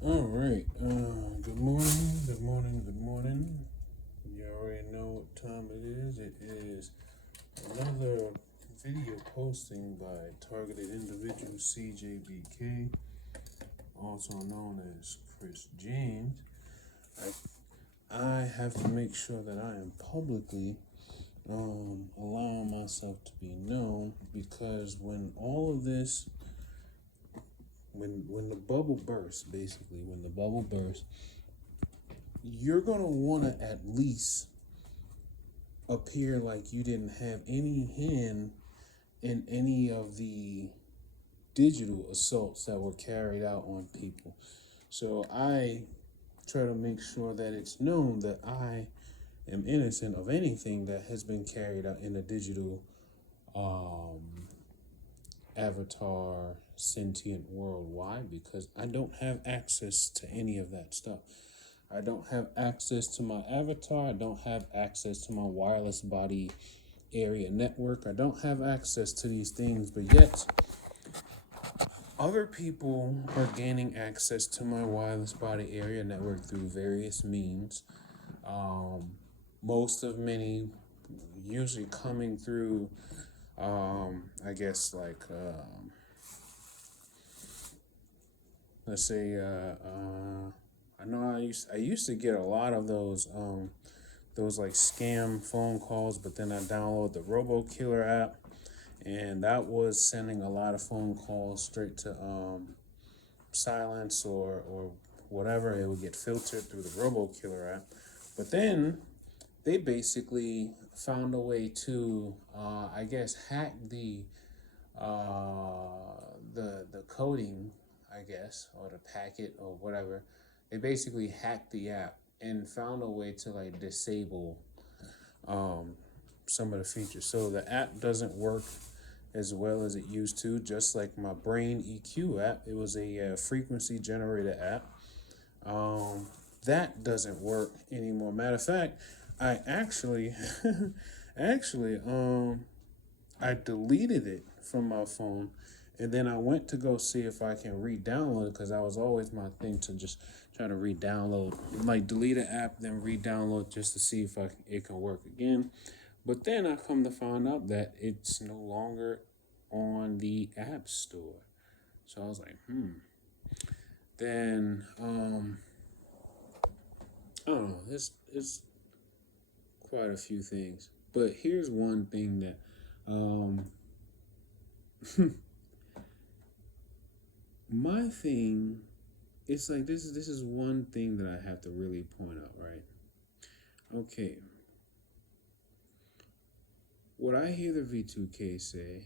All right. Good morning. Good morning. Good morning. You already know what time it is. It is another video posting by targeted individual CJBK, also known as Chris James. I have to make sure that I am publicly allowing myself to be known because when all of this, when the bubble bursts, basically, when the bubble bursts, you're gonna want to at least appear like you didn't have any hand in any of the digital assaults that were carried out on people. So I try to make sure that it's known that I am innocent of anything that has been carried out in a digital um, avatar sentient world. Why? Because I don't have access to any of that stuff. I don't have access to my avatar. I don't have access to my wireless body area network. I don't have access to these things, but yet other people are gaining access to my wireless body area network through various means. Um, most of many usually coming through, I guess, like, let's say, I know I used to get a lot of those like scam phone calls, but then I downloaded the Robo Killer app, and that was sending a lot of phone calls straight to silence or whatever. It would get filtered through the Robo Killer app, but then they basically found a way to, I guess, hack the coding, I guess, or the packet or whatever. They basically hacked the app and found a way to like disable um, some of the features. So the app doesn't work as well as it used to, just like my Brain EQ app. It was a frequency generator app. Um, that doesn't work anymore. Matter of fact, I actually, actually, I deleted it from my phone, and then I went to go see if I can re-download it because that was always my thing to just try to re-download, like delete an app, then re-download just to see if it can work again. But then I come to find out that it's no longer on the App Store. So I was like, Then I don't know. It's quite a few things, but here's one thing that um, my thing. It's like this is one thing that I have to really point out, right? Okay, what I hear the V2K say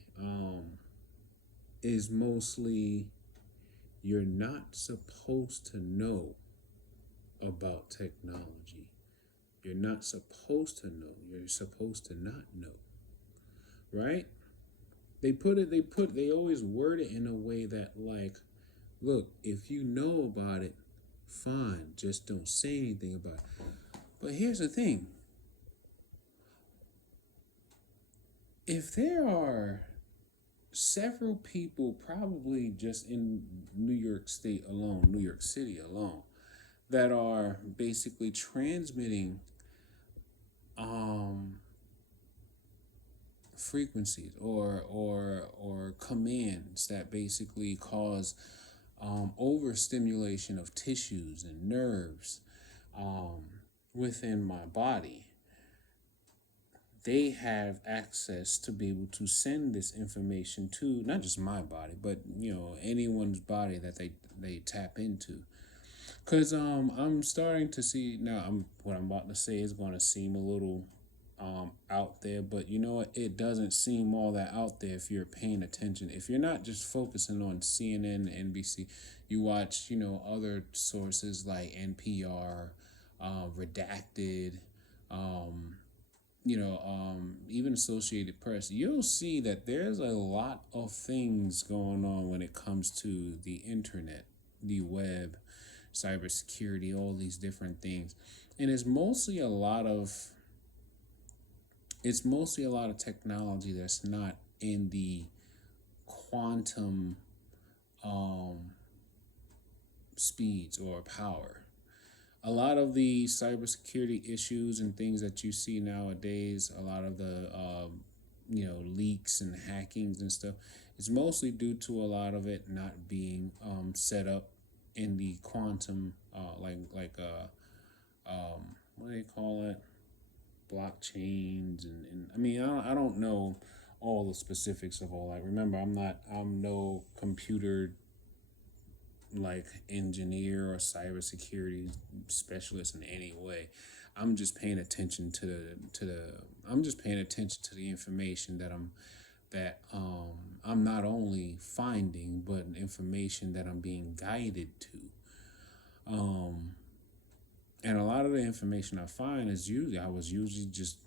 is mostly you're not supposed to know about technology. You're not supposed to know. You're supposed to not know, right? They always word it in a way that like, look, if you know about it, fine, just don't say anything about it. But here's the thing. If there are several people probably just in New York State alone, New York City alone, that are basically transmitting um frequencies or commands that basically cause overstimulation of tissues and nerves um, within my body. They have access to be able to send this information to not just my body, but anyone's body that they tap into. Cause I'm starting to see now. What I'm about to say is going to seem a little out there, but you know what? It doesn't seem all that out there if you're paying attention. If you're not just focusing on CNN, NBC, you watch other sources like NPR, Redacted, um, even Associated Press. You'll see that there's a lot of things going on when it comes to the internet, the web, cybersecurity, all these different things. And it's mostly a lot of technology that's not in the quantum um, speeds or power. A lot of the cybersecurity issues and things that you see nowadays, a lot of the leaks and hackings and stuff, is mostly due to a lot of it not being set up in the quantum, what do they call it, blockchains, and I mean I don't know all the specifics of all that. Remember, I'm no computer like engineer or cybersecurity specialist in any way. I'm just paying attention to the information that I'm not only finding, but information that I'm being guided to. And a lot of the information I find is I was usually just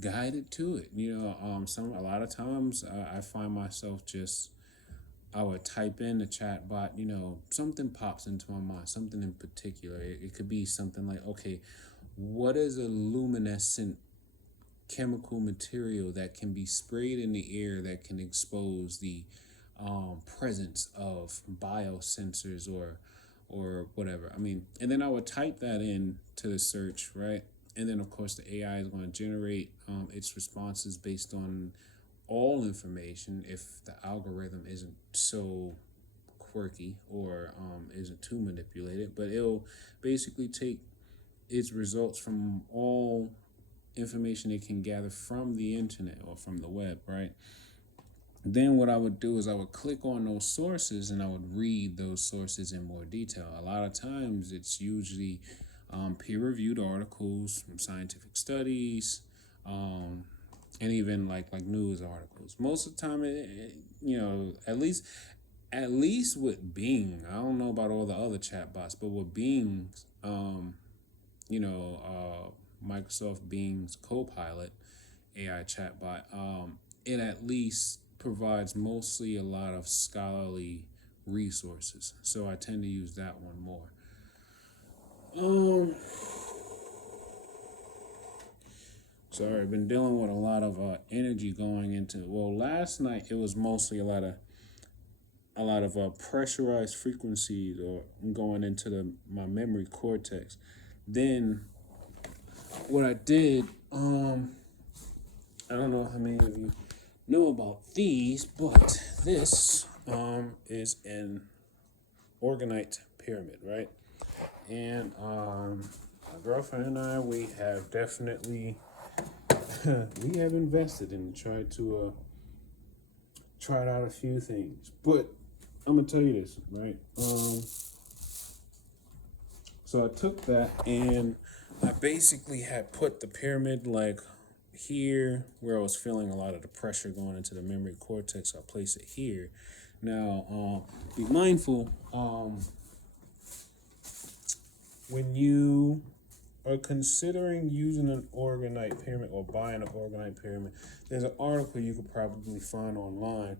guided to it. A lot of times I find myself just, I would type in the chat bot, something pops into my mind, something in particular. It could be something like, okay, what is a luminescent chemical material that can be sprayed in the air that can expose the presence of biosensors or whatever. I mean, and then I would type that in to the search, right? And then of course the AI is going to generate its responses based on all information if the algorithm isn't so quirky or isn't too manipulated. But it'll basically take its results from all information it can gather from the internet or from the web, right? Then what I would do is I would click on those sources and I would read those sources in more detail. A lot of times it's usually peer-reviewed articles from scientific studies, and even like news articles. Most of the time, at least with Bing, I don't know about all the other chatbots, but with Bing, Microsoft Bing's Copilot AI chatbot, it at least provides mostly a lot of scholarly resources. So I tend to use that one more. Sorry, I've been dealing with a lot of energy going into. Well, last night it was mostly a lot of pressurized frequencies or going into my memory cortex. Then what I did, I don't know how many of you know about these, but this is an orgonite pyramid, right? And my girlfriend and I, we have definitely we have invested and tried out a few things. But I'm gonna tell you this, right? So I took that and I basically had put the pyramid like here where I was feeling a lot of the pressure going into the memory cortex. I place it here. Now, be mindful when you are considering using an orgonite pyramid or buying an orgonite pyramid. There's an article you could probably find online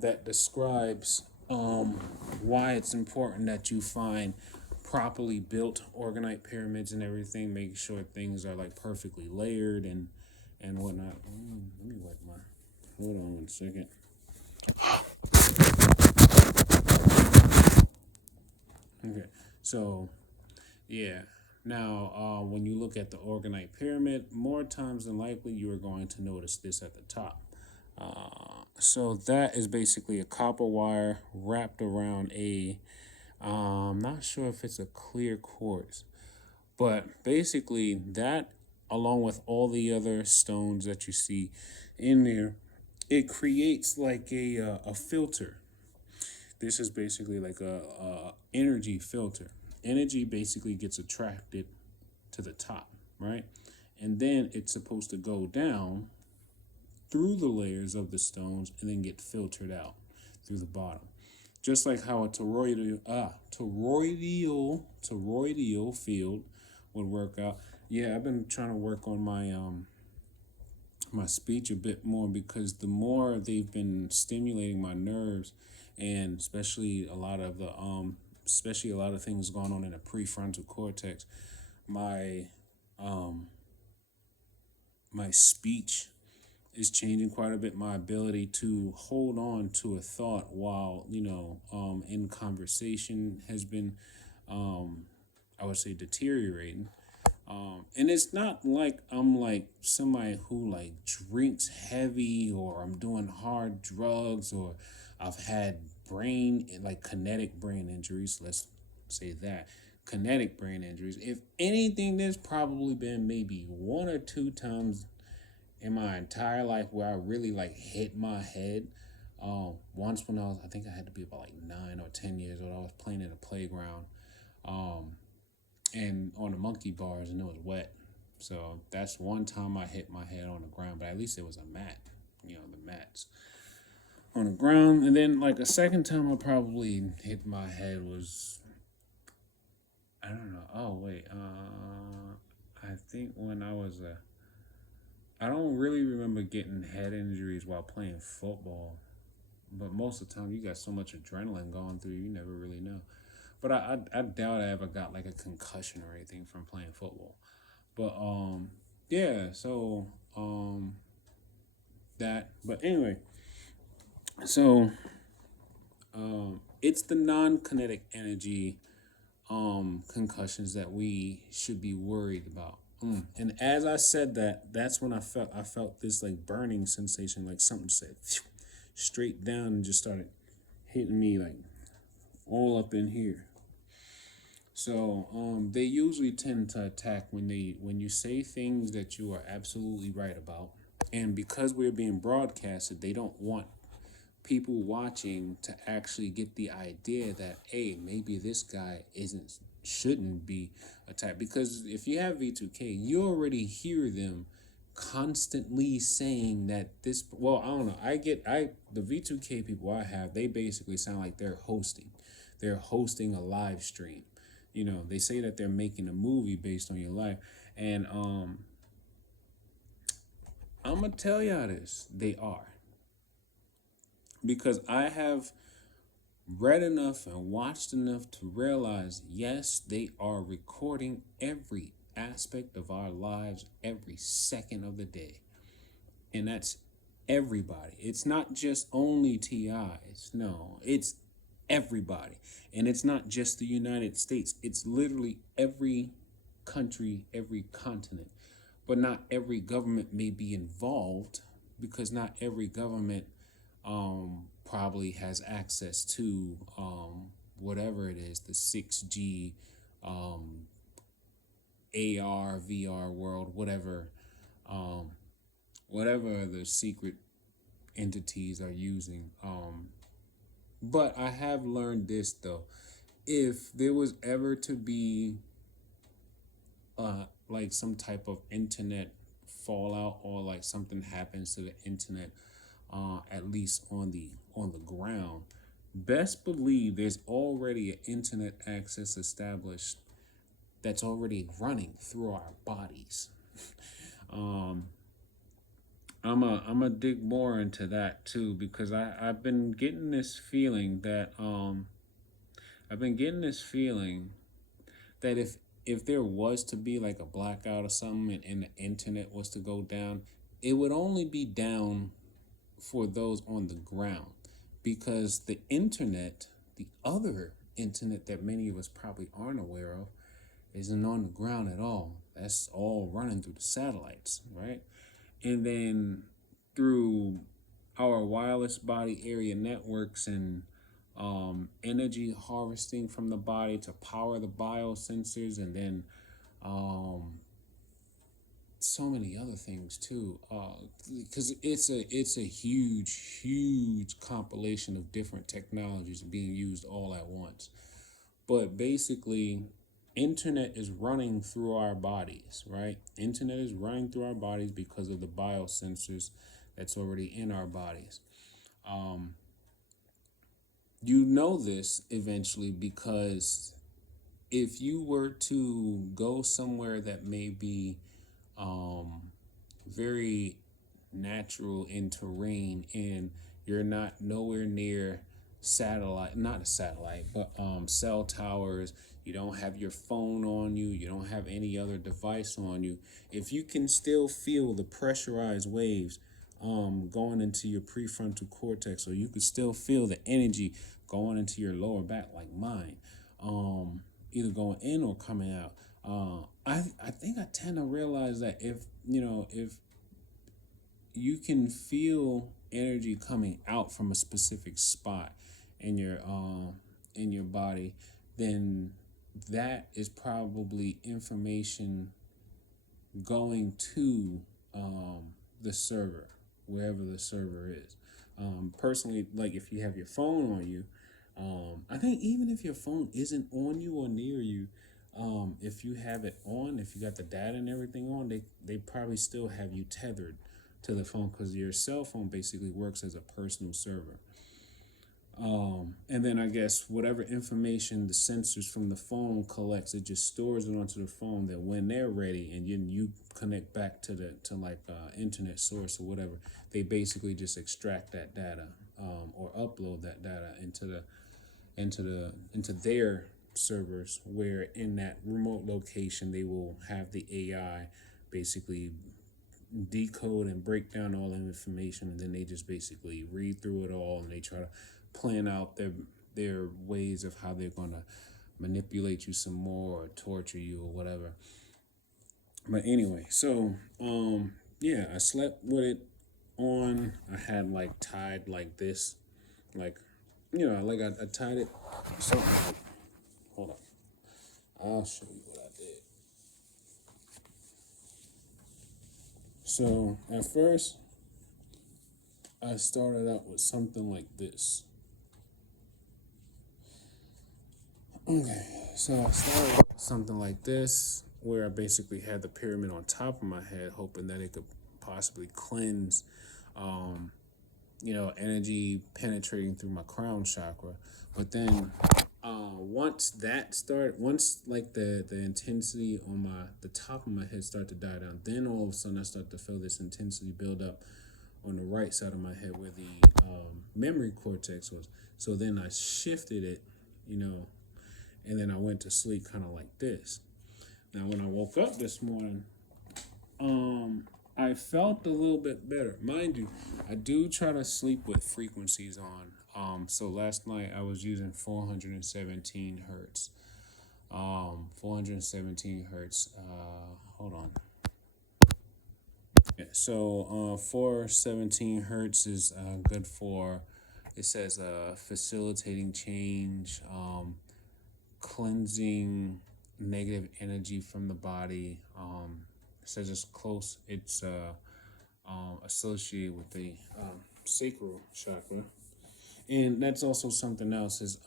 that describes why it's important that you find properly built orgonite pyramids and everything, making sure things are like perfectly layered and whatnot. Let me wipe my. Hold on 1 second. Okay, so yeah. Now, when you look at the orgonite pyramid, more times than likely you are going to notice this at the top. So that is basically a copper wire wrapped around I'm not sure if it's a clear quartz, but basically that, along with all the other stones that you see in there, it creates like a filter. This is basically like a energy filter. Energy basically gets attracted to the top, right? And then it's supposed to go down through the layers of the stones and then get filtered out through the bottom. Just like how a toroidal field would work out. Yeah, I've been trying to work on my my speech a bit more, because the more they've been stimulating my nerves, and especially a lot of things going on in the prefrontal cortex, my my speech is changing quite a bit. My ability to hold on to a thought while in conversation has been, I would say, deteriorating. And it's not like I'm like somebody who like drinks heavy or I'm doing hard drugs or I've had brain like kinetic brain injuries. Let's say that kinetic brain injuries. If anything, there's probably been maybe one or two times in my entire life where I really like hit my head. Once when I think I had to be about like 9 or 10 years old. I was playing in a playground. And on the monkey bars and it was wet. So that's one time I hit my head on the ground, but at least it was a mat, the mats on the ground. And then like a second time I probably hit my head was, I don't know. Oh wait, I think when I don't really remember getting head injuries while playing football, but most of the time you got so much adrenaline going through you never really know. But I doubt I ever got like a concussion or anything from playing football. But yeah, so that. But anyway, so it's the non-kinetic energy concussions that we should be worried about. And as I said that, that's when I felt this like burning sensation, like something said straight down and just started hitting me like all up in here. So they usually tend to attack when you say things that you are absolutely right about, and because we're being broadcasted, they don't want people watching to actually get the idea that hey, maybe this guy isn't shouldn't be attacked. Because if you have V2K, you already hear them constantly saying that this. Well, I don't know. I the V2K people I have, they basically sound like they're hosting a live stream. They say that they're making a movie based on your life. And I'm going to tell y'all this. They are. Because I have read enough and watched enough to realize, yes, they are recording every aspect of our lives every second of the day. And that's everybody. It's not just only TIs. No, it's everybody. And it's not just the United States. It's literally every country, every continent. But not every government may be involved because not every government probably has access to whatever it is, the 6G, AR, VR world, whatever the secret entities are using. But I have learned this though. If there was ever to be like some type of internet fallout or like something happens to the internet, at least on the ground, best believe there's already an internet access established that's already running through our bodies. I'm a dig more into that too because I've been getting this feeling that if there was to be like a blackout or something and the internet was to go down, it would only be down for those on the ground because the internet, the other internet that many of us probably aren't aware of, isn't on the ground at all. That's all running through the satellites, right? And then through our wireless body area networks and energy harvesting from the body to power the biosensors, and then so many other things too. Because it's a huge compilation of different technologies being used all at once. But basically, internet is running through our bodies, right? Internet is running through our bodies because of the biosensors that's already in our bodies. You know this eventually because if you were to go somewhere that may be very natural in terrain and you're not nowhere near satellite, not a satellite, but cell towers, you don't have your phone on you, you don't have any other device on you, if you can still feel the pressurized waves going into your prefrontal cortex, so you could still feel the energy going into your lower back like mine, either going in or coming out. I think I tend to realize that if you can feel energy coming out from a specific spot in your body, then that is probably information going to the server, wherever the server is. Personally, like if you have your phone on you, I think even if your phone isn't on you or near you, if you have it on, if you got the data and everything on, they probably still have you tethered to the phone, because your cell phone basically works as a personal server. And then I guess whatever information the sensors from the phone collects, it just stores it onto the phone. That when they're ready and you connect back to like internet source or whatever, they basically just extract that data, or upload that data into their servers, where in that remote location they will have the AI basically decode and break down all the information, and then they just basically read through it all, and they try to plan out their ways of how they're going to manipulate you some more or torture you or whatever. But anyway, so yeah, I slept with it on. I had like tied like this, like like I tied it something like, hold up, I'll show you what I did. So at first I started out with something like this. Okay, so I started with something like this, where I basically had the pyramid on top of my head, hoping that it could possibly cleanse, energy penetrating through my crown chakra. But then, once like the intensity on the top of my head started to die down, then all of a sudden I started to feel this intensity build up on the right side of my head, where the memory cortex was. So then I shifted it, and then I went to sleep kind of like this. Now, when I woke up this morning, I felt a little bit better. Mind you, I do try to sleep with frequencies on. So last night I was using 417 hertz. 417 hertz. Hold on. Yeah, so 417 hertz is good for, it says facilitating change, cleansing negative energy from the body. It says it's close. It's associated with the sacral chakra, and that's also something else. Is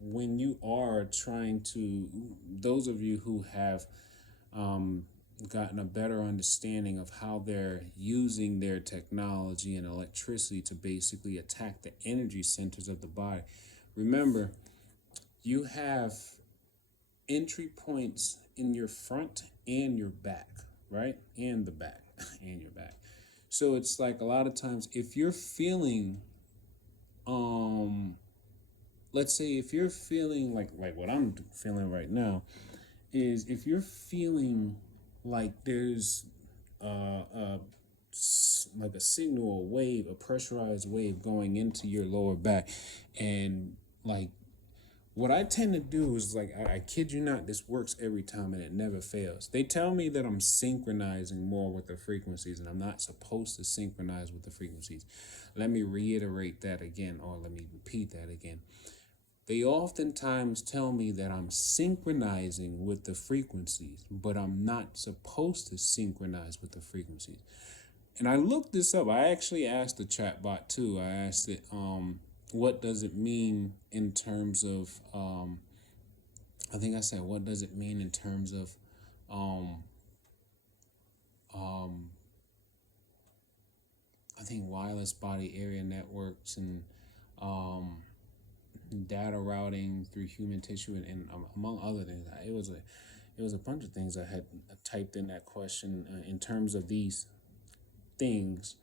when you are trying to, those of you who have gotten a better understanding of how they're using their technology and electricity to basically attack the energy centers of the body. Remember, you have entry points in your front and your back, right? And the back and your back. So it's like a lot of times if you're feeling, let's say if you're feeling like what I'm feeling right now, is if you're feeling like there's like a signal, a wave, a pressurized wave going into your lower back, and like what I tend to do is like, I kid you not, this works every time and it never fails. They tell me that I'm synchronizing more with the frequencies, and I'm not supposed to synchronize with the frequencies. Let me reiterate that again, or let me repeat that again. They oftentimes tell me that I'm synchronizing with the frequencies, but I'm not supposed to synchronize with the frequencies. And I looked this up. I actually asked the chatbot too. I asked it, what does it mean in terms of, I think I said, what does it mean in terms of, I think wireless body area networks and data routing through human tissue, and among other things. It was a bunch of things I had typed in that question in terms of these things.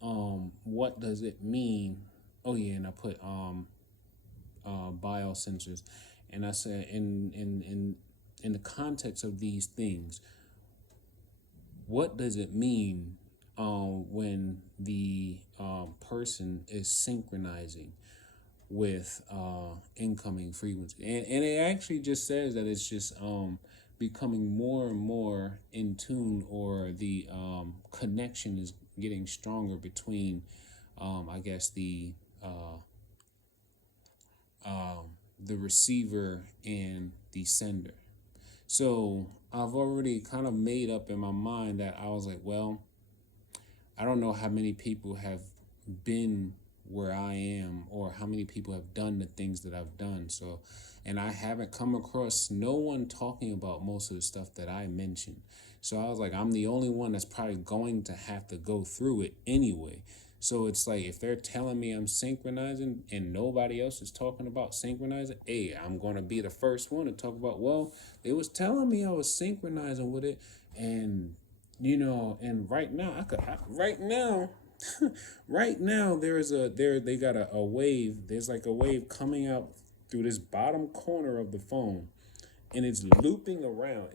What does it mean? Oh yeah, and I put biosensors, and I said in the context of these things, what does it mean when the person is synchronizing with incoming frequency, and it actually just says that it's just becoming more and more in tune, or the connection is getting stronger between I guess the receiver and the sender. So I've already kind of made up in my mind that I was like, well, I don't know how many people have been where I am, or how many people have done the things that I've done. So, and I haven't come across no one talking about most of the stuff that I mentioned. So I was like, I'm the only one that's probably going to have to go through it anyway. So it's like, if they're telling me I'm synchronizing and nobody else is talking about synchronizing, hey, I'm going to be the first one to talk about, well, they was telling me I was synchronizing with it. And and right now right now right now they got a wave. There's like a wave coming out through this bottom corner of the phone, and it's looping around.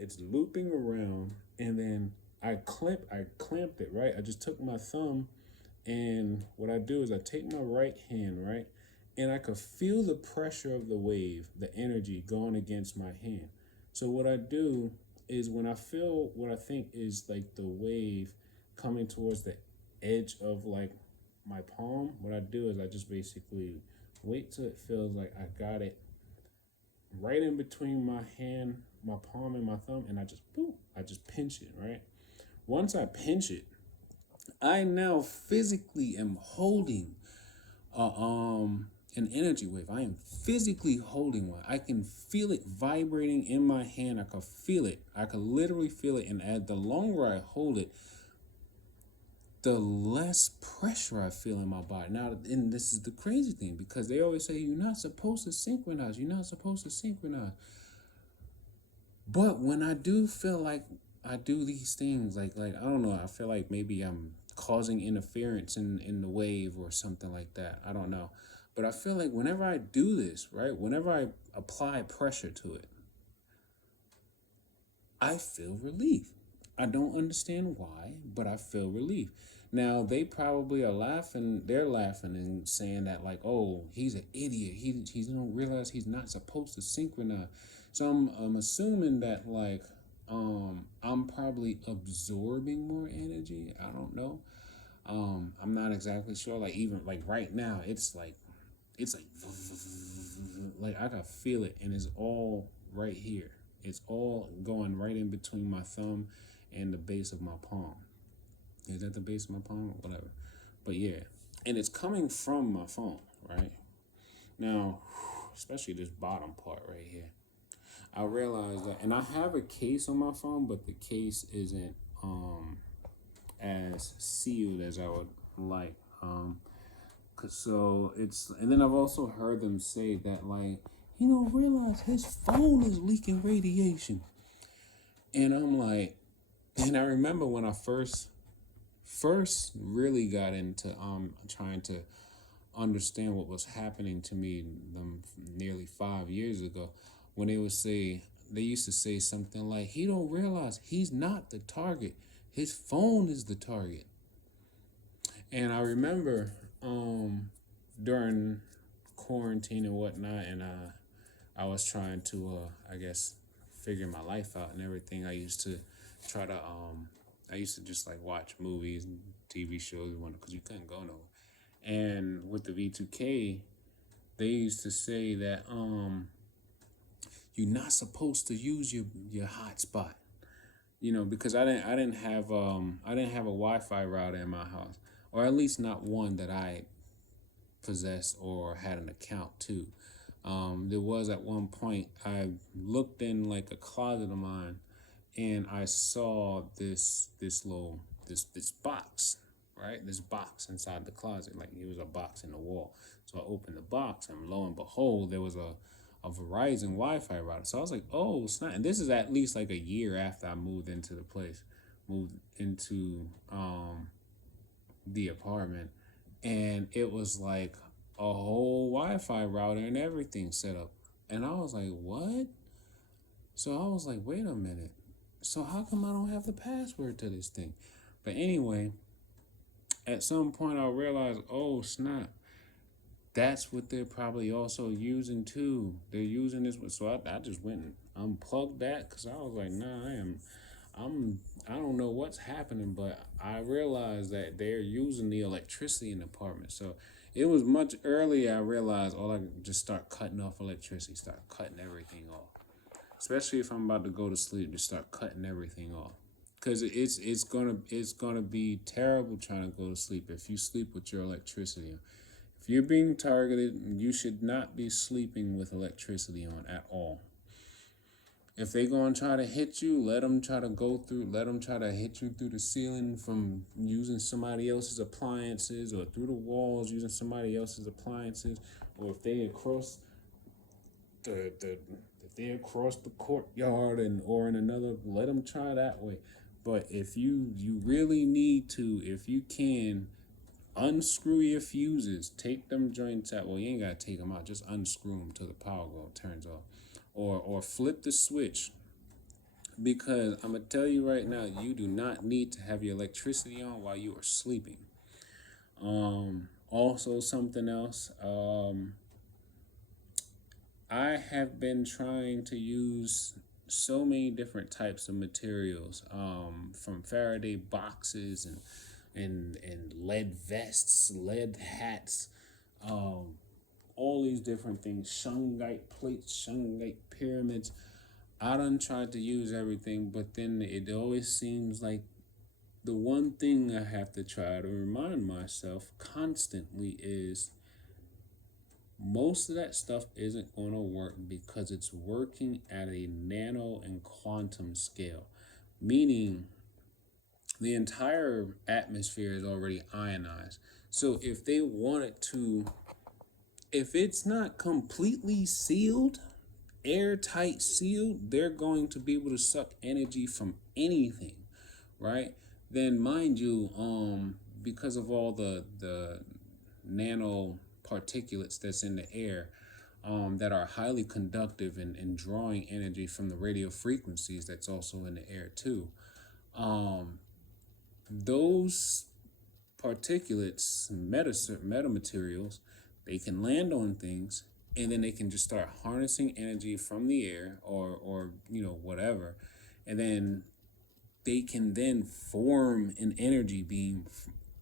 And then I clamped it, right? I just took my thumb, and what I do is I take my right hand, right, and I could feel the pressure of the wave, the energy going against my hand. So what I do is, when I feel what I think is like the wave coming towards the edge of like my palm, what I do is I just basically wait till it feels like I got it right in between my hand, my palm and my thumb, and I just pinch it, right? Once I pinch it, I now physically am holding an energy wave. I am physically holding one. I can feel it vibrating in my hand. I can feel it. I can literally feel it. And the longer I hold it, the less pressure I feel in my body. Now, and this is the crazy thing, because they always say you're not supposed to synchronize. You're not supposed to synchronize. But when I do feel like I do these things, like I don't know, I feel like maybe I'm causing interference in the wave or something like that. I don't know. But I feel like whenever I do this, right, whenever I apply pressure to it, I feel relief. I don't understand why, but I feel relief. Now, they probably are laughing. They're laughing and saying that, like, oh, he's an idiot. He don't realize he's not supposed to synchronize. So I'm assuming that, like, I'm probably absorbing more energy. I don't know. I'm not exactly sure. Like, even like right now, it's like I can feel it, and it's all right here. It's all going right in between my thumb and the base of my palm. Is that the base of my palm? Whatever. But yeah, and it's coming from my phone, right? Now, especially this bottom part right here. I realized that, and I have a case on my phone, but the case isn't as sealed as I would like. So it's, and then I've also heard them say that, like, you don't realize his phone is leaking radiation. And I'm like, and I remember when I first really got into trying to understand what was happening to me nearly 5 years ago, when they used to say something like, he don't realize he's not the target, his phone is the target. And I remember during quarantine and whatnot, and I was trying to I guess figure my life out and everything. Try to I used to just like watch movies and TV shows because you couldn't go nowhere. And with the V2K, they used to say that you're not supposed to use your hotspot. Because I didn't have a Wi-Fi router in my house, or at least not one that I possessed or had an account to. There was at one point I looked in like a closet of mine, and I saw this box, right? This box inside the closet, like it was a box in the wall. So I opened the box, and lo and behold, there was a Verizon Wi-Fi router. So I was like, oh snap! And this is at least like a year after I moved into the place, moved into the apartment, and it was like a whole Wi-Fi router and everything set up. And I was like, what? So I was like, wait a minute. So how come I don't have the password to this thing? But anyway, at some point I realized, oh snap, that's what they're probably also using too. They're using this, so I just went and unplugged that because I was like, nah, I'm, I don't know what's happening, but I realized that they're using the electricity in the apartment. So it was much earlier. I realized, oh, I could just start cutting off electricity, start cutting everything off. Especially if I'm about to go to sleep, just start cutting everything off. Cause it's gonna be terrible trying to go to sleep if you sleep with your electricity on. If you're being targeted, you should not be sleeping with electricity on at all. If they gonna try to hit you, let them try to go through. Let them try to hit you through the ceiling from using somebody else's appliances, or through the walls using somebody else's appliances, or if they across the if they across the courtyard and or in another, let them try that way. But if you really need to, if you can, unscrew your fuses, take them joints out. Well, you ain't gotta take them out, just unscrew them till the power turns off, or flip the switch. Because I'm gonna tell you right now, you do not need to have your electricity on while you are sleeping. Also something else. I have been trying to use so many different types of materials, from Faraday boxes and lead vests, lead hats, all these different things, shungite plates, shungite pyramids. I done tried to use everything, but then it always seems like the one thing I have to try to remind myself constantly is most of that stuff isn't going to work because it's working at a nano and quantum scale, meaning the entire atmosphere is already ionized. So if they wanted to, if it's not completely sealed, airtight sealed, they're going to be able to suck energy from anything, right? Then mind you, because of all the nano particulates that's in the air, that are highly conductive and drawing energy from the radio frequencies that's also in the air too. Those particulates, metamaterials, they can land on things and then they can just start harnessing energy from the air or whatever, and then they can then form an energy beam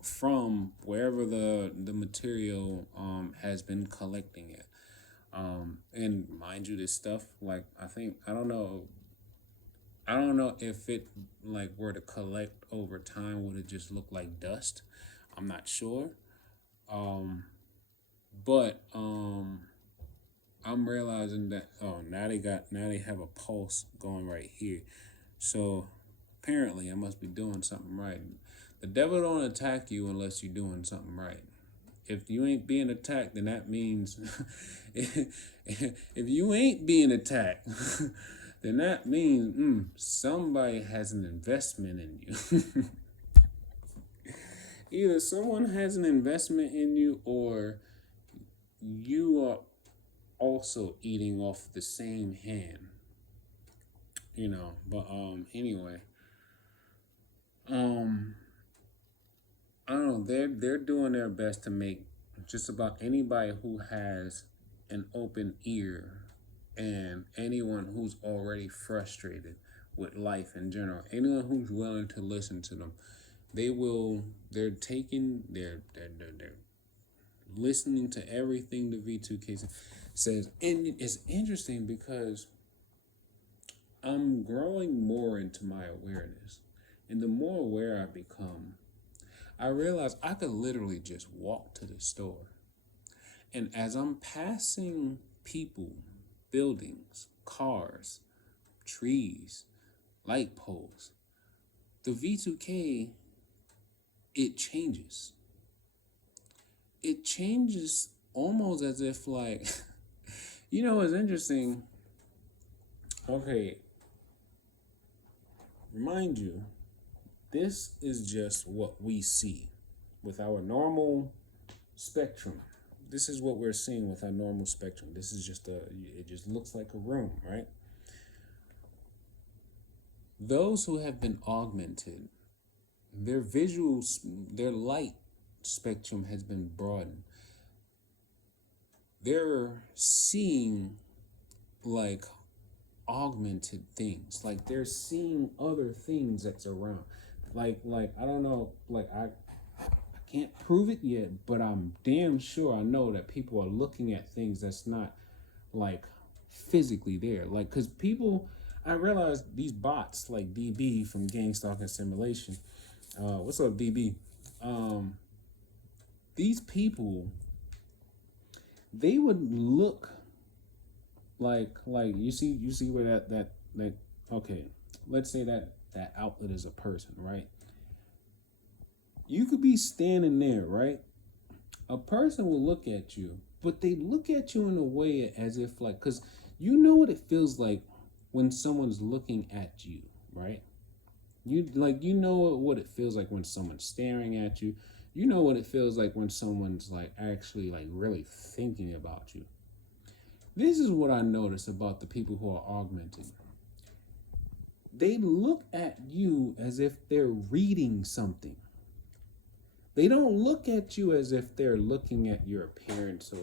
from wherever the material has been collecting it. And mind you, this stuff, like, I don't know if it like were to collect over time, would it just look like dust? I'm not sure. But I'm realizing that, oh, now they have a pulse going right here. So apparently I must be doing something right. The devil don't attack you unless you're doing something right. If you ain't being attacked, then that means if you ain't being attacked, then that means somebody has an investment in you. Either someone has an investment in you, or you are also eating off the same hand. But anyway, um I don't know, they're doing their best to make just about anybody who has an open ear, and anyone who's already frustrated with life in general, anyone who's willing to listen to them, they're listening to everything the V2K says. And it's interesting because I'm growing more into my awareness. And the more aware I become, I realize I could literally just walk to the store. And as I'm passing people, buildings, cars, trees, light poles, the V2K, it changes. It changes almost as if, like, it's interesting. Okay, remind you, this is just what we see with our normal spectrum. This is what we're seeing with our normal spectrum. This is it just looks like a room, right? Those who have been augmented, their visuals, their light spectrum has been broadened. They're seeing like augmented things. Like they're seeing other things that's around. Like I don't know, like I can't prove it yet, but I'm damn sure I know that people are looking at things that's not like physically there. Like, cause people, I realize these bots like DB from Gang Stalking Simulation. What's up, DB? Um, these people, they would look like you see where that okay, let's say that outlet is a person, right? You could be standing there, right? A person will look at you, but they look at you in a way as if like, because you know what it feels like when someone's looking at you, right? You know what it feels like when someone's staring at you. You know what it feels like when someone's like actually like really thinking about you. This is what I notice about the people who are augmenting. They look at you as if they're reading something. They don't look at you as if they're looking at your appearance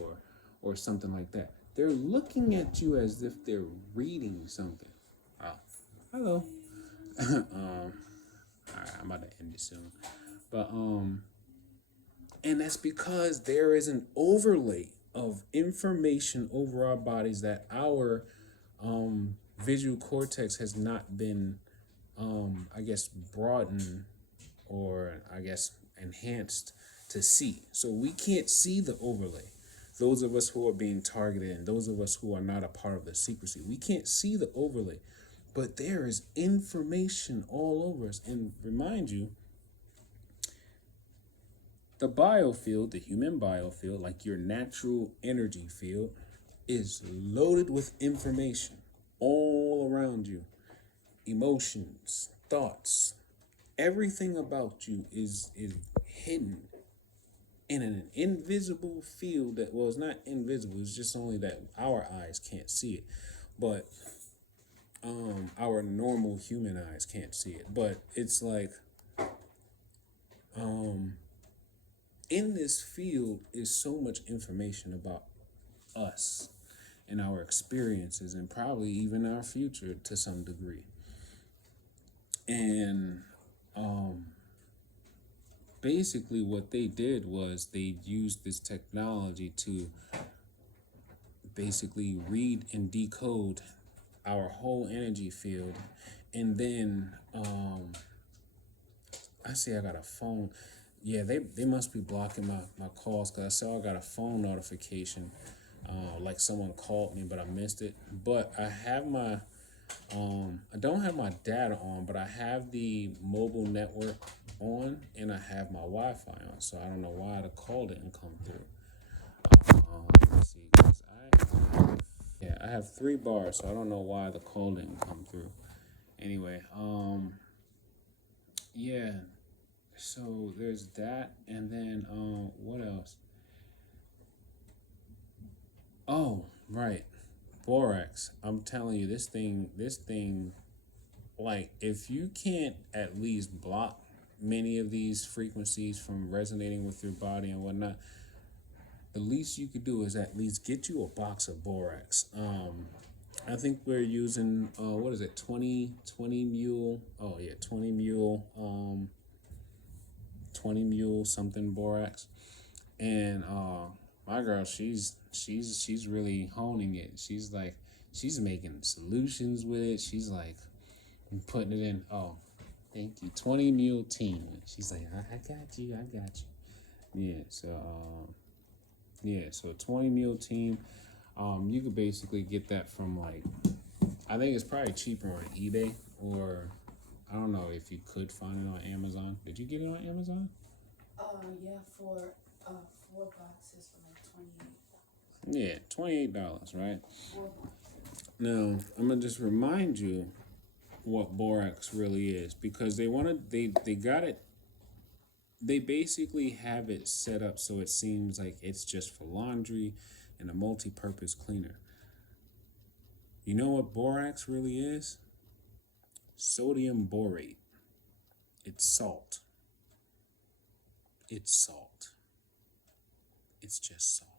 or something like that. They're looking at you as if they're reading something. Oh, hello. All right, I'm about to end it soon. But and that's because there is an overlay of information over our bodies that our visual cortex has not been I guess broadened or I guess enhanced to see. So we can't see the overlay. Those of us who are being targeted and those of us who are not a part of the secrecy, we can't see the overlay. But there is information all over us. And remind you, the biofield, the human biofield, like your natural energy field, is loaded with information all around you. Emotions, thoughts, everything about you is hidden in an invisible field that, well, it's not invisible, it's just only that our eyes can't see it. But our normal human eyes can't see it. But it's like in this field is so much information about us and our experiences and probably even our future to some degree. And basically what they did was they used this technology to basically read and decode our whole energy field. And then I see I got a phone. Yeah, they must be blocking my calls because I saw I got a phone notification. Like someone called me, but I missed it. But I have my, I don't have my data on, but I have the mobile network on and I have my Wi-Fi on. So I don't know why the call didn't come through. Let's see, 'cause I have 3 bars, so I don't know why the call didn't come through. Anyway, yeah. So there's that, and then what else? Oh, right, borax. I'm telling you, this thing, like if you can't at least block many of these frequencies from resonating with your body and whatnot, the least you could do is at least get you a box of borax. I think we're using what is it, 20 mule? Oh yeah, 20 mule 20 mule something borax. And my girl, she's really honing it. She's like, she's making solutions with it. She's like putting it in. Oh, thank you, 20 mule team. She's like, I got you, I got you. So 20 mule team. You could basically get that from like, I think it's probably cheaper on eBay, or I don't know if you could find it on Amazon. Did you get it on Amazon? Yeah, for 4 boxes for like $28. Yeah, $28, right? 4 boxes. Now, I'm gonna just remind you what borax really is, because they got it, they basically have it set up so it seems like it's just for laundry and a multi-purpose cleaner. You know what borax really is? Sodium borate. It's salt. It's salt. it's just salt.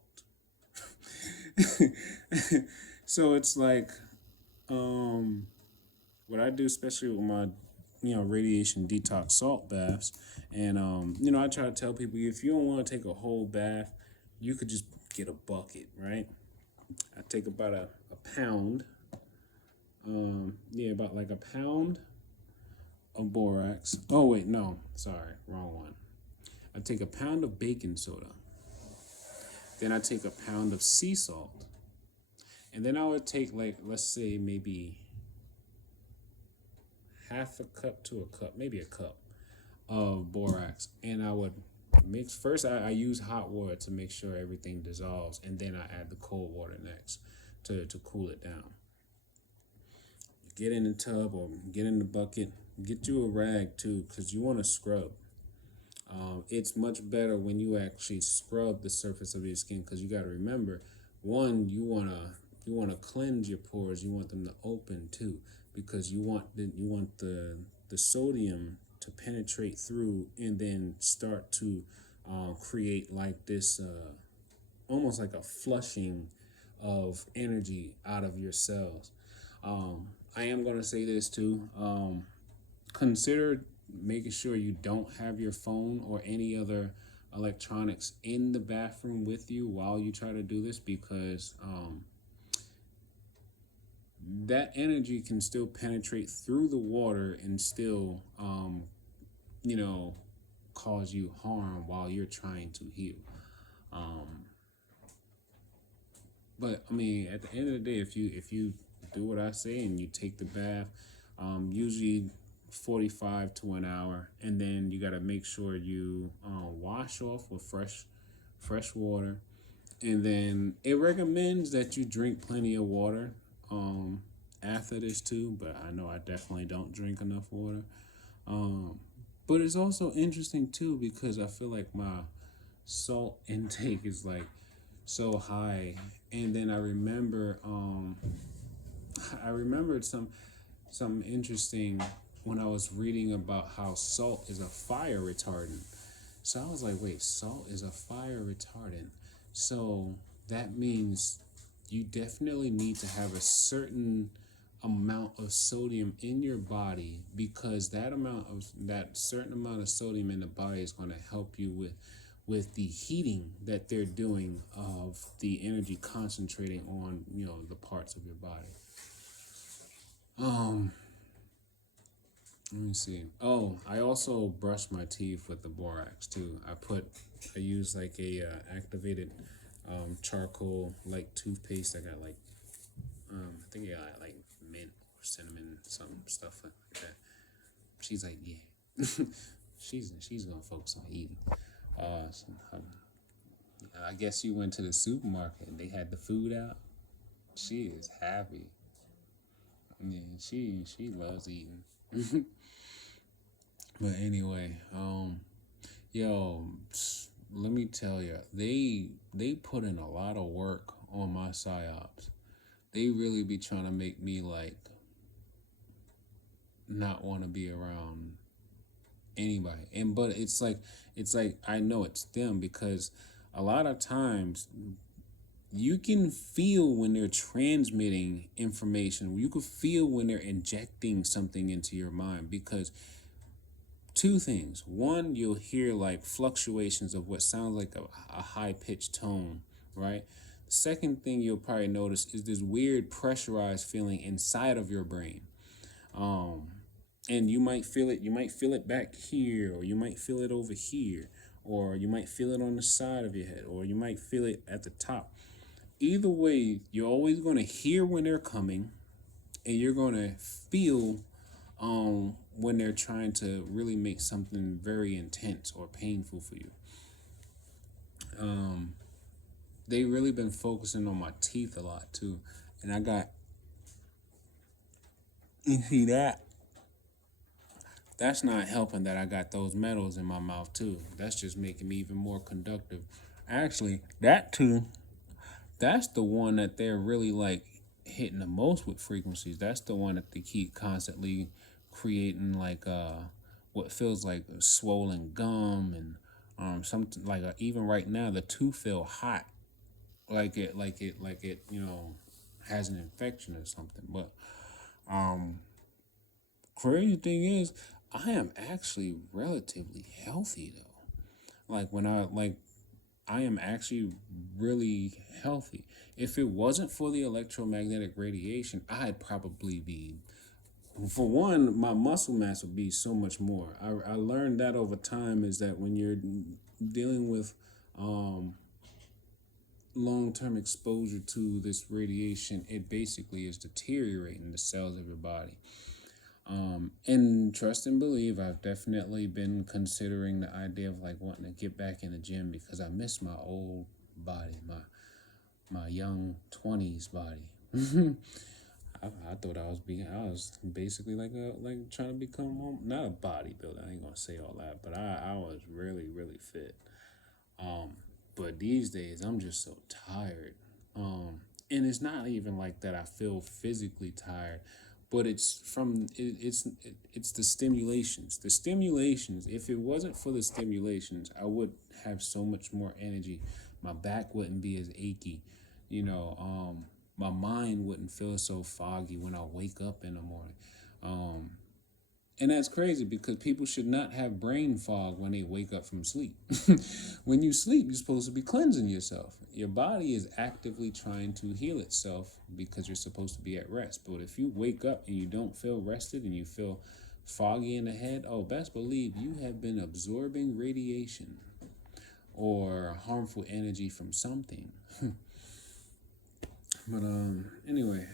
So it's like, um, what I do, especially with my, radiation detox salt baths, and I try to tell people if you don't want to take a whole bath, you could just get a bucket, right? I take about a pound, about like a pound of borax. Oh wait, no, sorry, wrong one. I take a pound of baking soda, then I take a pound of sea salt, and then I would take, like, let's say maybe half a cup to a cup, maybe a cup of borax, and I would mix. First, I use hot water to make sure everything dissolves, and then I add the cold water next to cool it down. Get in the tub or get in the bucket. Get you a rag too, because you want to scrub. It's much better when you actually scrub the surface of your skin, because you got to remember, one, you wanna cleanse your pores. You want them to open too, because you want the sodium to penetrate through and then start to create like this, almost like a flushing of energy out of your cells. I am gonna say this too. Consider making sure you don't have your phone or any other electronics in the bathroom with you while you try to do this, because that energy can still penetrate through the water and still, you know, cause you harm while you're trying to heal. But I mean, at the end of the day, if you do what I say and you take the bath, usually 45 to an hour, and then you got to make sure you wash off with fresh water, and then it recommends that you drink plenty of water after this too. But I know I definitely don't drink enough water. Um, but it's also interesting too, because I feel like my salt intake is like so high, and then I remembered something interesting when I was reading about how salt is a fire retardant. So I was like, wait, salt is a fire retardant. So that means you definitely need to have a certain amount of sodium in your body, because that certain amount of sodium in the body is going to help you with the heating that they're doing of the energy concentrating on, the parts of your body. Um, Let me see. Oh, I also brush my teeth with the borax too. I use like a activated charcoal like toothpaste. I got like I think I got like mint or cinnamon, some stuff like that. She's like, yeah, she's gonna focus on eating. So, I guess you went to the supermarket and they had the food out. She is happy. Yeah, she loves eating. But anyway, yo, let me tell you, they put in a lot of work on my psyops. They really be trying to make me like not want to be around anybody. But it's like I know it's them, because a lot of times you can feel when they're transmitting information. You can feel when they're injecting something into your mind, because two things. One, you'll hear like fluctuations of what sounds like a high pitched tone, right? The second thing you'll probably notice is this weird pressurized feeling inside of your brain. Um, and you might feel it back here, or you might feel it over here, or you might feel it on the side of your head, or you might feel it at the top. Either way, you're always going to hear when they're coming, and you're going to feel when they're trying to really make something very intense or painful for you. They really been focusing on my teeth a lot too, and I got, you see that? That's not helping that I got those metals in my mouth too. That's just making me even more conductive. Actually, that too, that's the one that they're really like hitting the most with frequencies. That's the one that they keep constantly creating like what feels like swollen gum and Something like even right now, the tooth feel hot, like it, has an infection or something. But crazy thing is, I am actually relatively healthy though. I am actually really healthy. If it wasn't for the electromagnetic radiation, I'd probably be, for one, my muscle mass would be so much more. I learned that over time is that when you're dealing with long term exposure to this radiation, it basically is deteriorating the cells of your body. And trust and believe, I've definitely been considering the idea of like wanting to get back in the gym because I miss my old body, my young 20s body. I thought I was basically like trying to become not a bodybuilder. I ain't gonna say all that, but I was really really fit. But these days I'm just so tired. And it's not even like that I feel physically tired, but it's the stimulations. The stimulations. If it wasn't for the stimulations, I would have so much more energy. My back wouldn't be as achy. You know, my mind wouldn't feel so foggy when I wake up in the morning. And that's crazy because people should not have brain fog when they wake up from sleep. When you sleep, you're supposed to be cleansing yourself. Your body is actively trying to heal itself because you're supposed to be at rest. But if you wake up and you don't feel rested and you feel foggy in the head, oh, best believe you have been absorbing radiation or harmful energy from something. But anyway,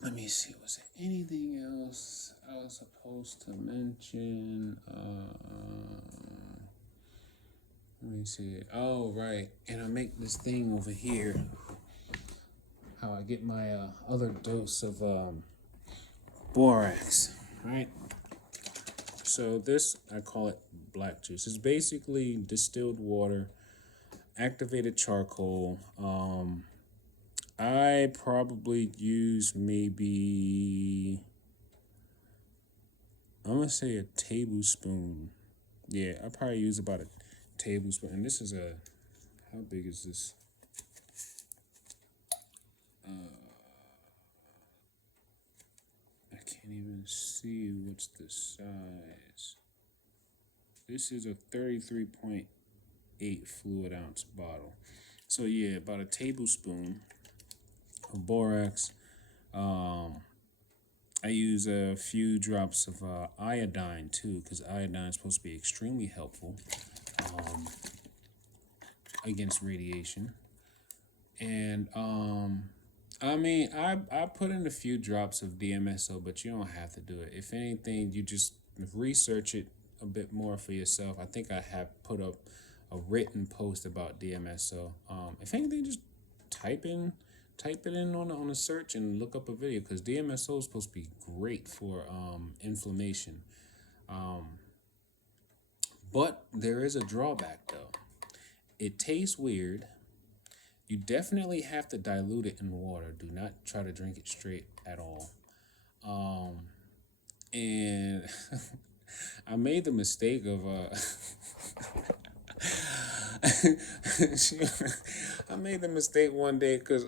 let me see. Was there anything else I was supposed to mention? Let me see. Oh, right. And I make this thing over here. How I get my other dose of borax, right? So this, I call it black juice. It's basically distilled water, activated charcoal. I probably use maybe, I'm gonna say a tablespoon. Yeah, I probably use about a tablespoon. And this is how big is this? I can't even see what's the size. This is a 33.8 fluid ounce bottle. So yeah, about a tablespoon of borax. I use a few drops of iodine too, because iodine is supposed to be extremely helpful against radiation. And I mean, I put in a few drops of DMSO, but you don't have to do it. If anything, you just research it a bit more for yourself. I think I have put up a written post about DMSO. If anything, just type it in on a search and look up a video because DMSO is supposed to be great for inflammation. But there is a drawback though. It tastes weird. You definitely have to dilute it in water. Do not try to drink it straight at all. And I made the mistake of I made the mistake one day because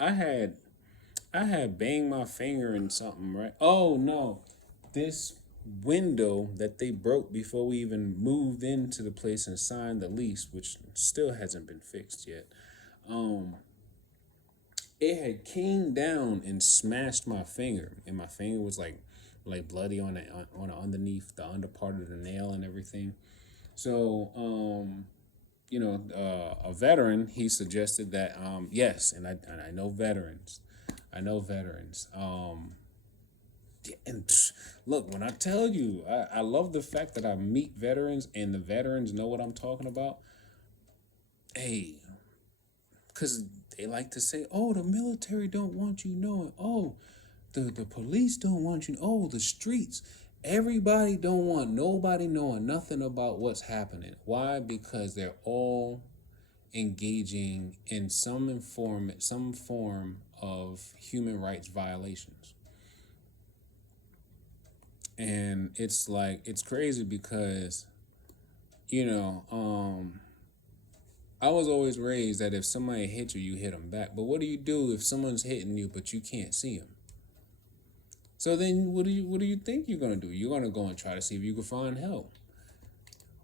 I had banged my finger in something, right? Oh no, this window that they broke before we even moved into the place and signed the lease, which still hasn't been fixed yet. It had came down and smashed my finger, and my finger was like bloody on the underneath the under part of the nail and everything. So a veteran, he suggested that yes, and I know veterans, and look, when I tell you, I love the fact that I meet veterans and the veterans know what I'm talking about. Hey, because they like to say, oh, the military don't want you knowing. Oh, the police don't want you. Oh, the streets. Everybody don't want nobody knowing nothing about what's happening. Why? Because they're all engaging in some form of human rights violations. And it's like it's crazy because you know, I was always raised that if somebody hits you, you hit them back. But what do you do if someone's hitting you but you can't see them? So then, what do you think you're gonna do? You're gonna go and try to see if you can find help.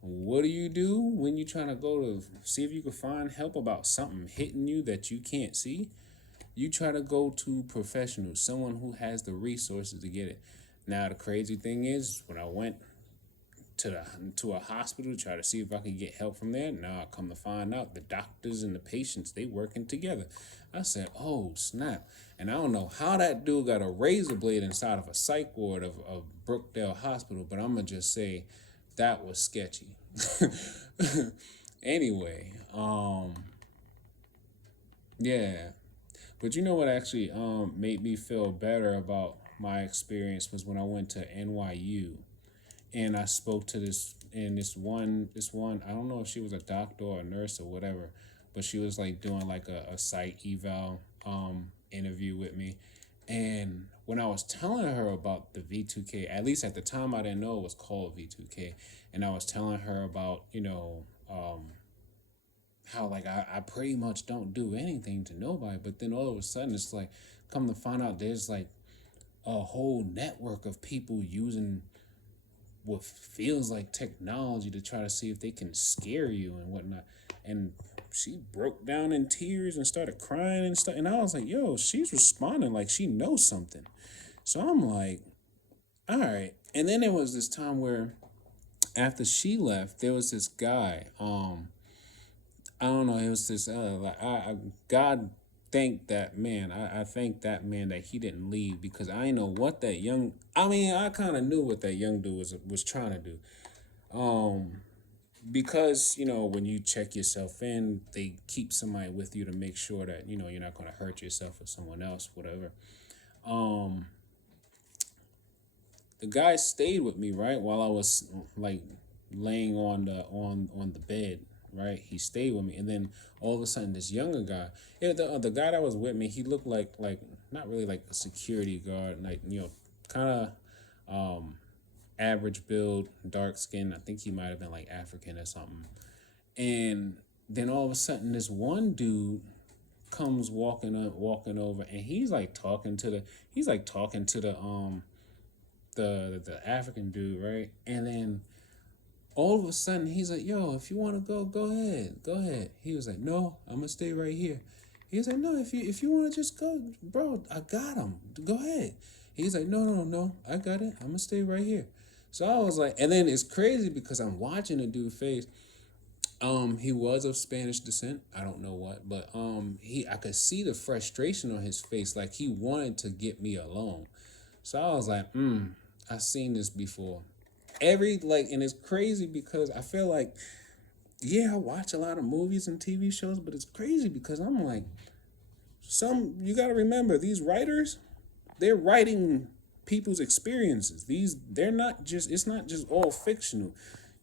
What do you do when you're trying to go to see if you can find help about something hitting you that you can't see? You try to go to professionals, someone who has the resources to get it. Now the crazy thing is, when I went to a hospital to try to see if I could get help from there, now I come to find out the doctors and the patients, they working together. I said, oh snap. And I don't know how that dude got a razor blade inside of a psych ward of Brookdale Hospital, but I'm gonna just say that was sketchy. Anyway, yeah. But you know what actually made me feel better about my experience was when I went to NYU and I spoke to this one I don't know if she was a doctor or a nurse or whatever, but she was like doing like a site eval interview with me. And when I was telling her about the V2K, at least at the time I didn't know it was called V2K, and I was telling her about, how like I pretty much don't do anything to nobody, but then all of a sudden it's like, come to find out there's like a whole network of people using what feels like technology to try to see if they can scare you and whatnot. And she broke down in tears and started crying and stuff. And I was like, yo, she's responding like she knows something. So I'm like, all right. And then there was this time where after she left, there was this guy. I don't know. It was this. God thank that man. I thank that man that he didn't leave because I know what that young. I mean, I kind of knew what that young dude was trying to do. Because when you check yourself in, they keep somebody with you to make sure that you're not going to hurt yourself or someone else, whatever. The guy stayed with me right while I was like laying on the bed, right? He stayed with me, and then all of a sudden, this younger guy, yeah, the guy that was with me, he looked like not really like a security guard, like kind of average build, dark skin. I think he might have been like African or something. And then all of a sudden, this one dude comes walking over, and he's like talking to the African dude, right? And then all of a sudden he's like, yo, if you want to go ahead, go ahead. He was like, no, I'm gonna stay right here. He was like, no, if you want to just go, bro, I got him, go ahead. He's like, no, I got it, I'm gonna stay right here. So I was like, and then it's crazy because I'm watching the dude face. He was of Spanish descent. I don't know what, but I could see the frustration on his face, like he wanted to get me alone. So I was like, I've seen this before. And it's crazy because I feel like, yeah, I watch a lot of movies and TV shows, but it's crazy because I'm like, you got to remember these writers, they're writing people's experiences. They're not just, it's not just all fictional.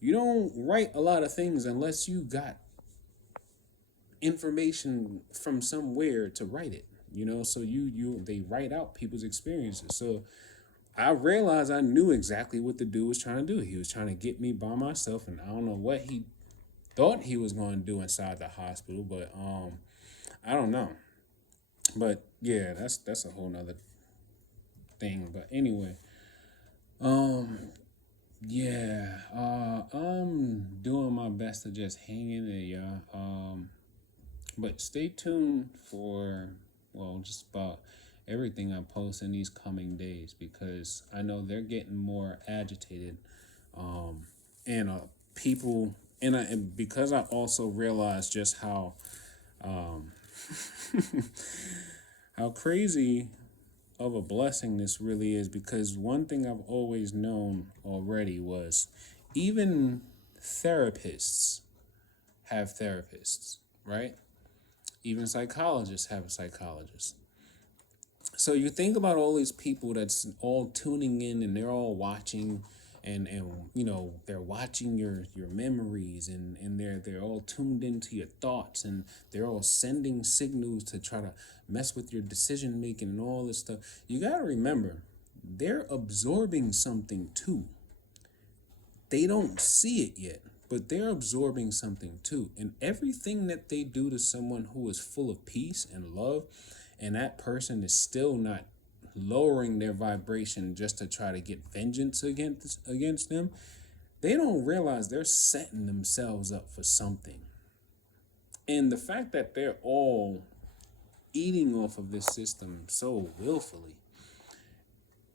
You don't write a lot of things unless you got information from somewhere to write it. So they write out people's experiences. So I realized I knew exactly what the dude was trying to do. He was trying to get me by myself, and I don't know what he thought he was going to do inside the hospital, but I don't know. But yeah, that's a whole nother thing. But anyway, yeah, I'm doing my best to just hang in there, y'all. But stay tuned for, well, just about everything I post in these coming days because I know they're getting more agitated. And people, and because I also realized just how, how crazy of a blessing this really is, because one thing I've always known already was even therapists have therapists, right? Even psychologists have a psychologist. So you think about all these people that's all tuning in and they're all watching, and they're watching your memories, and they're all tuned into your thoughts, and they're all sending signals to try to mess with your decision making and all this stuff. You got to remember, they're absorbing something too. They don't see it yet, but they're absorbing something too. And everything that they do to someone who is full of peace and love, and that person is still not lowering their vibration just to try to get vengeance against them, they don't realize they're setting themselves up for something. And the fact that they're all eating off of this system so willfully,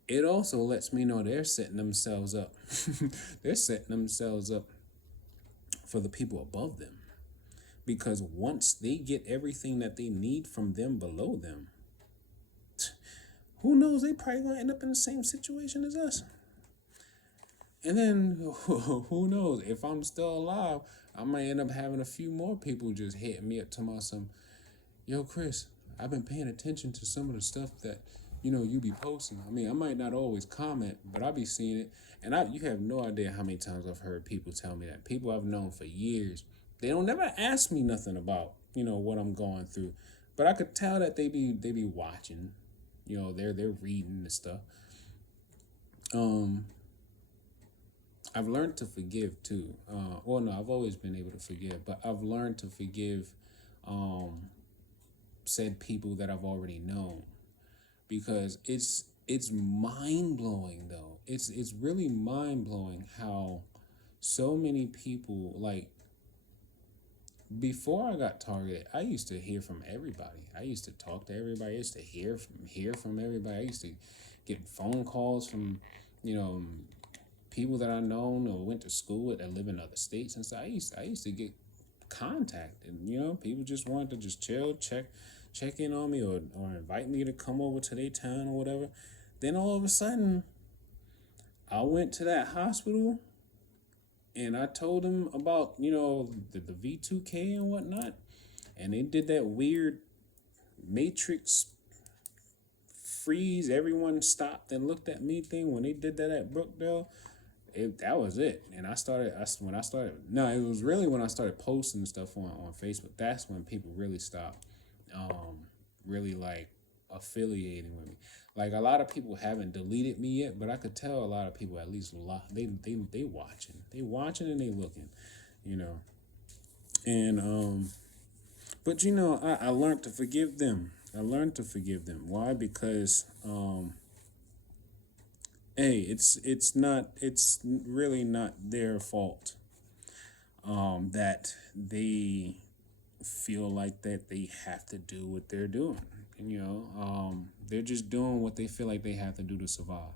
it also lets me know they're setting themselves up. They're setting themselves up for the people above them. Because once they get everything that they need from them below them, who knows, they probably gonna end up in the same situation as us. And then who knows, if I'm still alive, I might end up having a few more people just hitting me up to my some, yo Chris, I've been paying attention to some of the stuff that you be posting. I mean, I might not always comment, but I be seeing it. And you have no idea how many times I've heard people tell me that. People I've known for years, they don't never ask me nothing about, what I'm going through. But I could tell that they be watching. They're reading the stuff. I've learned to forgive too. No, I've always been able to forgive, but I've learned to forgive said people that I've already known, because it's mind blowing though. It's really mind blowing how so many people, like, before I got targeted, I used to hear from everybody. I used to talk to everybody. I used to hear from everybody. I used to get phone calls from, people that I known or went to school with that live in other states and stuff. I used to get contacted. People just wanted to just chill, check in on me, or invite me to come over to their town or whatever. Then all of a sudden, I went to that hospital and I told them about, the V2K and whatnot. And they did that weird Matrix freeze, everyone stopped and looked at me thing when they did that at Brookdale. That was it. And no, it was really when I started posting stuff on Facebook. That's when people really stopped really like affiliating with me. Like, a lot of people haven't deleted me yet, but I could tell a lot of people, at least they watching and they looking, and but I learned to forgive them. Why? Because it's really not their fault that they feel like that they have to do what they're doing. They're just doing what they feel like they have to do to survive.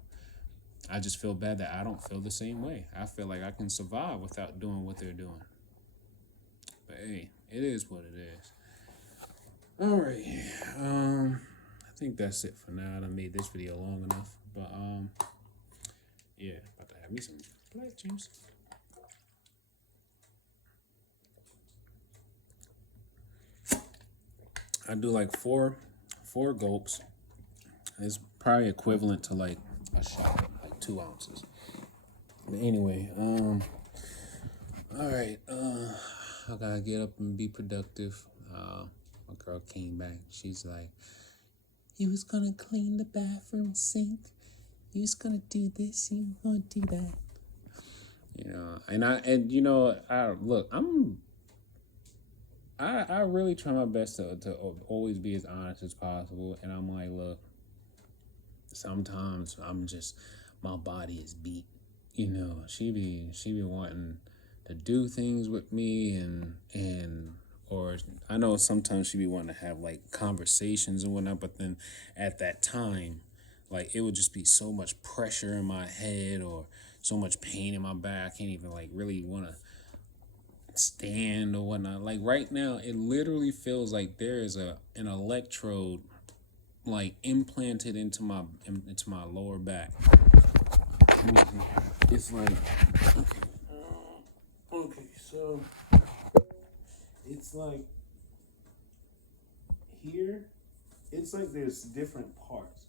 I just feel bad that I don't feel the same way. I feel like I can survive without doing what they're doing. But hey, it is what it is. All right. I think that's it for now. I made this video long enough. But yeah, about to have me some black juice. I do like four gulps. It's probably equivalent to like a shot, like 2 ounces. But anyway, all right. I gotta get up and be productive. My girl came back. She's like, "You was gonna clean the bathroom sink. You was gonna do this. You was gonna do that." I really try my best to always be as honest as possible. And I'm like, look, sometimes my body is beat. She be wanting to do things with me, or I know sometimes she be wanting to have like conversations and whatnot, but then at that time, like, it would just be so much pressure in my head or so much pain in my back. I can't even like really want to stand or whatnot. Like right now, it literally feels like there is an electrode like implanted into my lower back. It's like, okay, so it's like here, it's like there's different parts.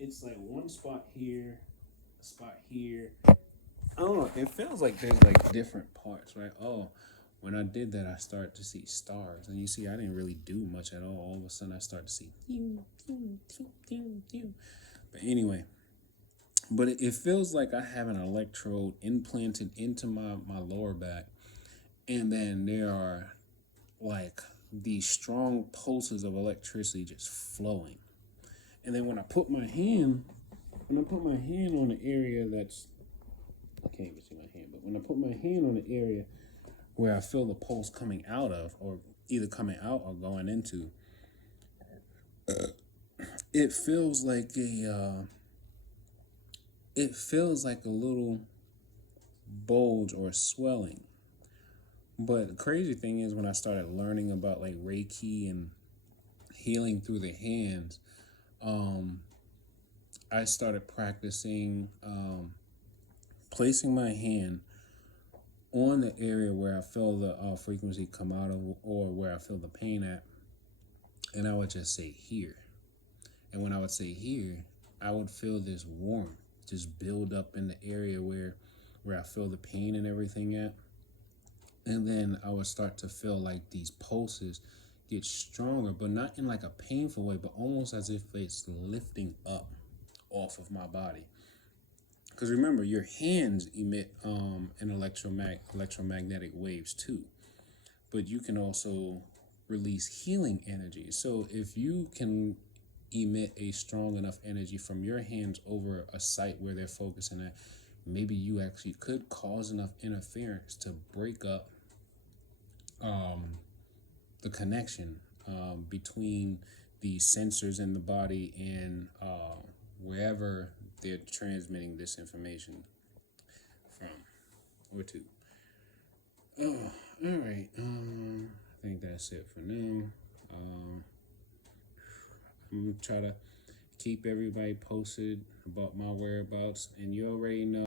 It's like one spot here, a spot here. I don't know. It feels like there's like different parts, right? Oh, when I did that, I started to see stars, and you see, I didn't really do much at all. All of a sudden, I started to see. But anyway, but it feels like I have an electrode implanted into my lower back, And then there are like these strong pulses of electricity just flowing. And then when I put my hand on the area that's, I can't even see my hand, but when I put my hand on the area where I feel the pulse coming out of, or either coming out or going into, it feels like a little bulge or swelling. But the crazy thing is, when I started learning about like Reiki and healing through the hands, I started practicing placing my hand on the area where I feel the frequency come out of, or where I feel the pain at, and I would just say here. And when I would say here, I would feel this warmth just build up in the area where I feel the pain and everything at. And then I would start to feel like these pulses get stronger, but not in like a painful way, but almost as if it's lifting up off of my body. Because remember, your hands emit an electromagnetic waves too, but you can also release healing energy. So if you can emit a strong enough energy from your hands over a site where they're focusing at, maybe you actually could cause enough interference to break up the connection between the sensors in the body and wherever they're transmitting this information from or to. Oh, all right. I think that's it for now. I'm gonna try to keep everybody posted about my whereabouts, and you already know.